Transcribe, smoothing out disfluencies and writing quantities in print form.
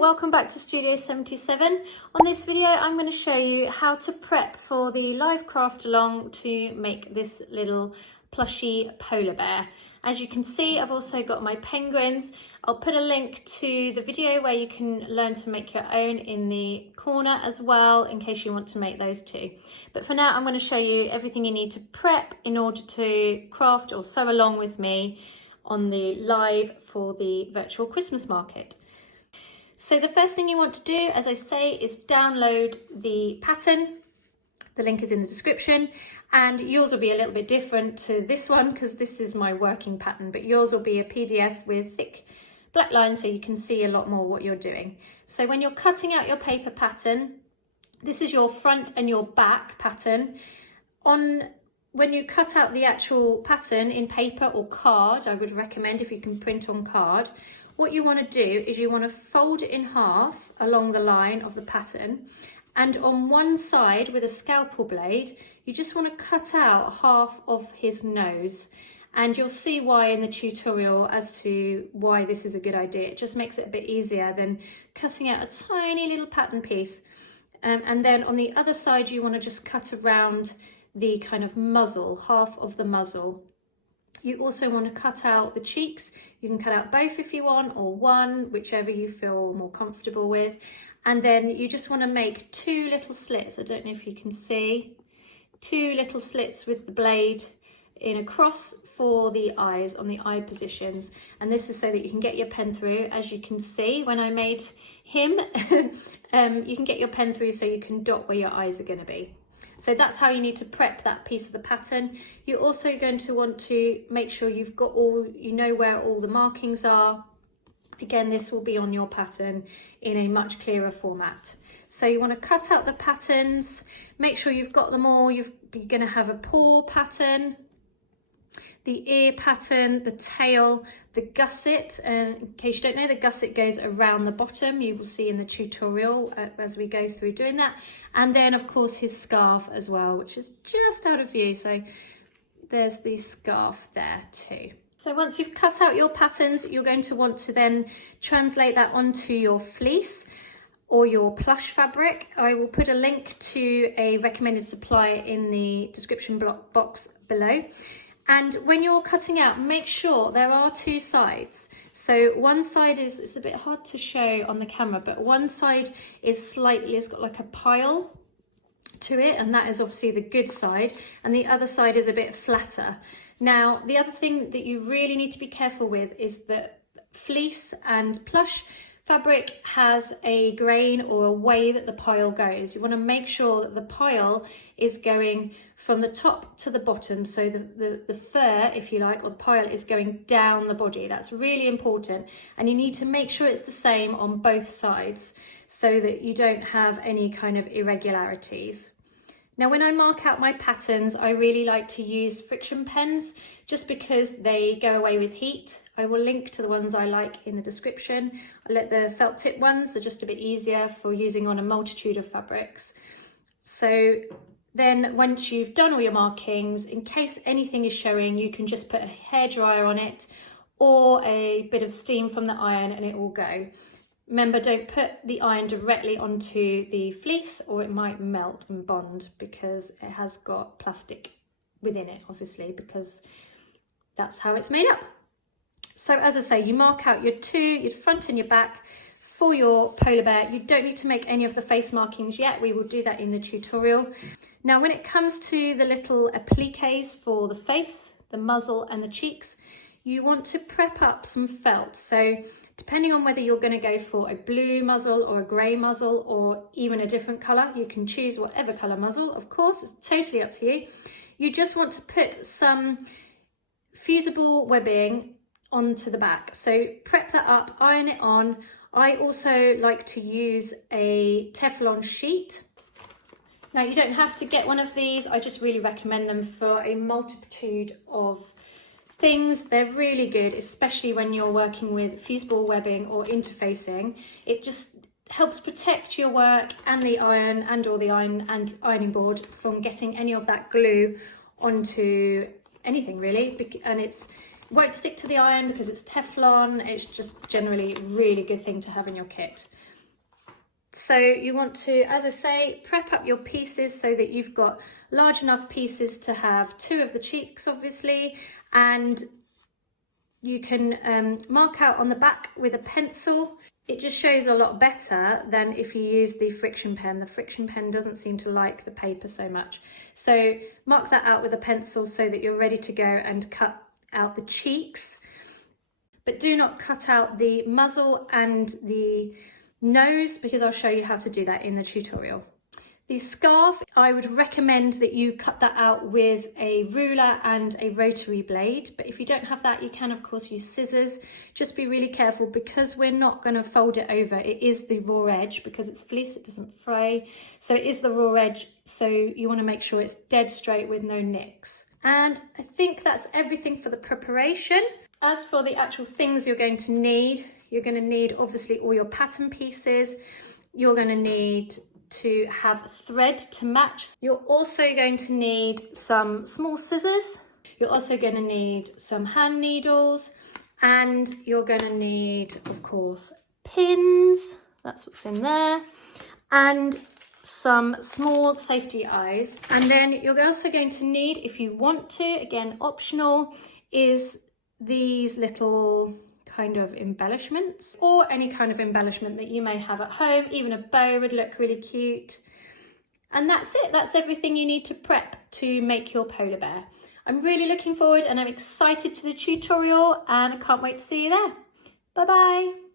welcome back to Studio 77. On this video I'm going to show you how to prep for the live craft along to make this little plushy polar bear. As you can see, I've also got my penguins. I'll put a link to the video where you can learn to make your own in the corner as well, in case you want to make those too. But for now I'm going to show you everything you need to prep in order to craft or sew along with me on the live for the virtual Christmas market. So the first thing you want to do, as I say, is download the pattern. The link is in the description, and yours will be a little bit different to this one because this is my working pattern, but yours will be a PDF with thick black lines so you can see a lot more what you're doing. So when you're cutting out your paper pattern, this is your front and your back pattern. When you cut out the actual pattern in paper or card, I would recommend if you can print on card, what you want to do is you want to fold it in half along the line of the pattern, and on one side with a scalpel blade you just want to cut out half of his nose, and you'll see why in the tutorial as to why this is a good idea. It just makes it a bit easier than cutting out a tiny little pattern piece. And then on the other side you want to just cut around the kind of muzzle, half of the muzzle. You also want to cut out the cheeks. You can cut out both if you want, or one, whichever you feel more comfortable with. And then you just want to make two little slits. I don't know if you can see, two little slits with the blade in a cross for the eyes on the eye positions. And this is so that you can get your pen through. As you can see, when I made him, you can get your pen through so you can dot where your eyes are going to be. So that's how you need to prep that piece of the pattern. You're also going to want to make sure you've got you know where all the markings are. Again, this will be on your pattern in a much clearer format. So you want to cut out the patterns, make sure you've got them all. You're going to have a paw pattern, the ear pattern, the tail, the gusset. In case you don't know, the gusset goes around the bottom. You will see in the tutorial as we go through doing that. And then of course his scarf as well, which is just out of view. So there's the scarf there too. So once you've cut out your patterns, you're going to want to then translate that onto your fleece or your plush fabric. I will put a link to a recommended supplier in the description box below. And when you're cutting out, make sure there are two sides. So one side it's a bit hard to show on the camera, but one side is it's got like a pile to it, and that is obviously the good side, and the other side is a bit flatter. Now, the other thing that you really need to be careful with is that fleece and plush fabric has a grain or a way that the pile goes. You want to make sure that the pile is going from the top to the bottom. So the fur, if you like, or the pile is going down the body. That's really important. And you need to make sure it's the same on both sides so that you don't have any kind of irregularities. Now, when I mark out my patterns, I really like to use friction pens just because they go away with heat. I will link to the ones I like in the description. I let the felt tip ones, they're just a bit easier for using on a multitude of fabrics. So then once you've done all your markings, in case anything is showing, you can just put a hairdryer on it or a bit of steam from the iron and it will go. Remember, don't put the iron directly onto the fleece or it might melt and bond because it has got plastic within it, obviously, because that's how it's made up. So as I say, you mark out your front and your back for your polar bear. You don't need to make any of the face markings yet. We will do that in the tutorial. Now, when it comes to the little appliques for the face, the muzzle and the cheeks, you want to prep up some felt. So depending on whether you're going to go for a blue muzzle or a grey muzzle or even a different colour, you can choose whatever colour muzzle, of course, it's totally up to you. You just want to put some fusible webbing onto the back. So prep that up, iron it on. I also like to use a Teflon sheet. Now, you don't have to get one of these. I just really recommend them for a multitude of things. They're really good, especially when you're working with fuseball webbing or interfacing. It just helps protect your work and the iron or the ironing board from getting any of that glue onto anything really, and it's Won't stick to the iron because it's Teflon. It's just generally a really good thing to have in your kit. So you want to, as I say, prep up your pieces so that you've got large enough pieces to have 2 of the cheeks, obviously, and you can mark out on the back with a pencil. It just shows a lot better than if you use the friction pen. The friction pen doesn't seem to like the paper so much. So mark that out with a pencil so that you're ready to go and cut out the cheeks. But do not cut out the muzzle and the nose, because I'll show you how to do that in the tutorial. The scarf, I would recommend that you cut that out with a ruler and a rotary blade, but if you don't have that, you can of course use scissors. Just be really careful because we're not going to fold it over. It is the raw edge, because it's fleece, it doesn't fray, so it is the raw edge, so you want to make sure it's dead straight with no nicks. And I think that's everything for the preparation. As for the actual things you're going to need, you're going to need obviously all your pattern pieces. You're going to need to have thread to match. You're also going to need some small scissors. You're also going to need some hand needles, and you're going to need, of course, pins. That's what's in there. And some small safety eyes. And then you're also going to need, if you want to, again, optional, is these little kind of embellishments, or any kind of embellishment that you may have at home. Even a bow would look really cute. And that's it. That's everything you need to prep to make your polar bear. I'm really looking forward and I'm excited to the tutorial, and I can't wait to see you there. Bye bye.